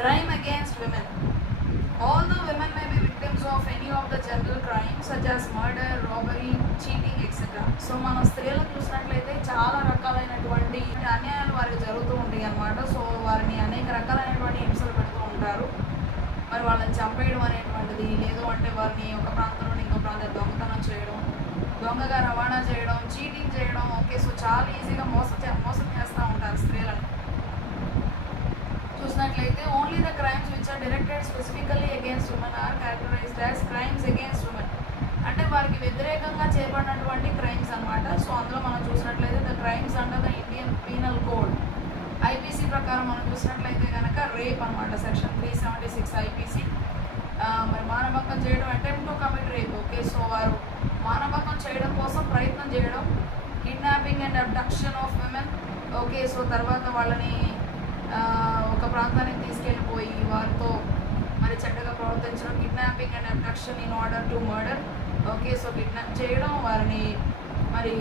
Crime against women. Although women may be victims of any of the general crimes such as murder, robbery, cheating, etc. So మనం స్త్రీలను చూసినట్లయితే చాలా రకాలైనటువంటి అన్యాయాలు వారికి జరుగుతూ ఉంటాయి అన్నమాట. సో వారిని అనేక రకాలైనటువంటి హింసలు పెడుతూ ఉంటారు. మరి వాళ్ళని చంపేయడం అనేటువంటిది, లేదు అంటే వారిని ఒక ప్రాంతం నుండి ఇంకో ప్రాంతం దొంగతనం చేయడం, దొంగగా రవాణా చేయడం, చీటింగ్ చేయడం. ఓకే, సో చాలా ఈజీగా మోసం చేస్తూ ఉంటారు స్త్రీలను. చూసినట్లయితే only the crimes which are directed specifically against women are characterised as crimes against women. అంటే వారికి వ్యతిరేకంగా చేయబడినటువంటి క్రైమ్స్ అన్నమాట. సో అందులో మనం చూసినట్లయితే the crimes under the Indian penal code IPC ప్రకారం మనం చూసినట్లయితే కనుక రేప్ అనమాట, సెక్షన్ 376 ఐపీసీ. మరి మానభంగం చేయడం, attempt to commit rape. Okay, so వారు మానభంగం చేయడం కోసం ప్రయత్నం చేయడం, kidnapping and abduction of women. Okay, so తర్వాత వాళ్ళని ఒక ప్రాంతానికి తీసుకెళ్ళిపోయి వారితో మరి చెడ్డగా ప్రవర్తించడం, kidnapping and abduction in order to murder. Okay, so kidnap చేయడం, వారిని మరి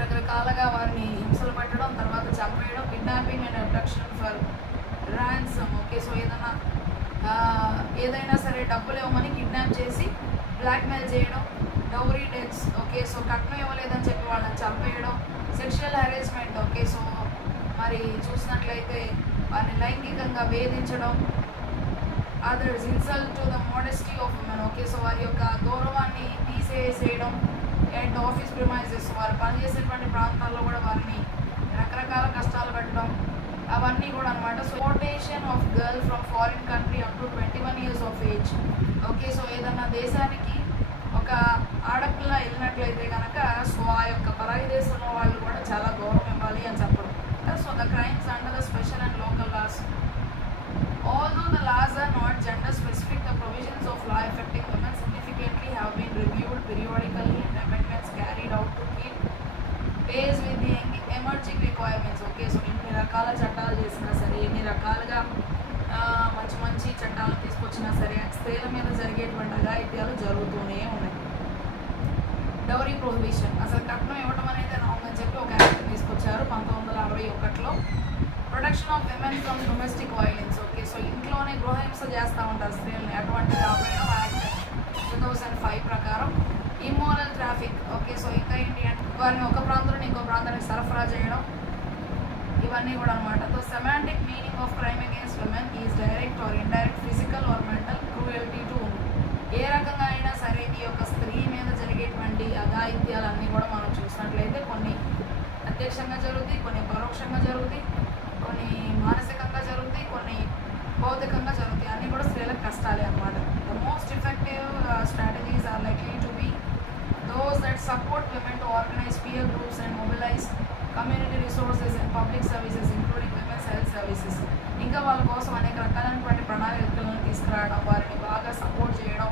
రకరకాలుగా వారిని హింసలు పెట్టడం, తర్వాత చంపేయడం, kidnapping and abduction for ransom. Okay, so ఏదైనా సరే డబ్బులు ఇవ్వమని కిడ్నాప్ చేసి బ్లాక్మెయిల్ చేయడం, డౌరీ డెత్స్. ఓకే, సో కట్నం ఇవ్వలేదని చెప్పి వాళ్ళని చంపేయడం, సెక్షువల్ హెరాస్మెంట్. ఓకే, సో మరి చూసినట్లయితే వారిని లైంగికంగా వేధించడం, others insult to the modesty of women. Okay, so వారి యొక్క గౌరవాన్ని తీసేసేయడం అండ్ ఆఫీస్ ప్రిమైజెస్, వారు పనిచేసేటువంటి ప్రాంతాల్లో కూడా వారిని రకరకాల కష్టాలు పెట్టడం, అవన్నీ కూడా అనమాట. So deportation of girl from foreign country up to 21 years of age. Okay, so ఏదన్నా దేశానికి ఒక ఆడపిల్ల వెళ్ళినట్లయితే కనుక సో ఆ యొక్క పరాయి దేశంలో వాళ్ళు కూడా చాలా గౌరవం ఇవ్వాలి అని చెప్పడం. So the crimes under the special and local loss. Although the laws are not gender specific, the provisions of law affecting women significantly have been reviewed periodically and amendments carried out to keep pace with the emerging requirements. Okay, so ఎన్ని రకాల చట్టాలు చేసినా సరే, ఎన్ని రకాలుగా మంచి మంచి చట్టాలు తీసుకొచ్చినా సరే స్త్రీల మీద జరిగేటువంటి అఘాయిత్యాలు జరుగుతూనే ఉన్నాయి. డౌరీ ప్రొహిబిషన్, అసలు కట్నం ఇవ్వడం అనేది రాంగ్ అని చెప్పి ఒక యాక్ట్ తీసుకొచ్చారు 1961లో. Protection of women from domestic violence. Okay, so ఇంట్లోనే గృహహింస చేస్తూ ఉంటారు స్త్రీలని, అటువంటిది ఆపేయడం యాక్ట్ 2005 ప్రకారం. Immoral traffic. ఓకే, సో ఇంకా ఏంటి అంటే వారిని ఒక ప్రాంతం నుండి ఇంకో ప్రాంతానికి సరఫరా చేయడం, ఇవన్నీ కూడా అనమాట. The semantic meaning of crime against women is direct or indirect physical or mental cruelty to women. ఏ రకంగా అయినా సరే ఈ యొక్క స్త్రీ మీద జరిగేటువంటి అఘాయిత్యాలన్నీ కూడా మనం చూసినట్లయితే కొన్ని ప్రత్యక్షంగా జరుగుతాయి, కొన్ని పరోక్షంగా జరుగుతాయి, కొన్ని మానసికంగా జరుగుతాయి, కొన్ని భౌతికంగా జరుగుతాయి. అన్నీ కూడా స్త్రీలకు కష్టాలే అన్నమాట. The most effective strategies are likely to be those that support women to organize peer groups and mobilize community resources and public services including women's health services. ఇంకా వాళ్ళ కోసం అనేక రకాలైనటువంటి ప్రణాళికలను తీసుకురావడం, వారిని బాగా సపోర్ట్ చేయడం,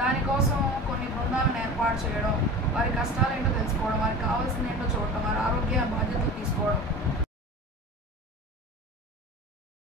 దానికోసం కొన్ని బృందాలను ఏర్పాటు చేయడం, వారి కష్టాలు ఏంటో తెలుసుకోవడం, వారికి కావాల్సింది ఏంటో చూడటం, వారి ఆరోగ్య బాధ్యతలు తీసుకోవడం,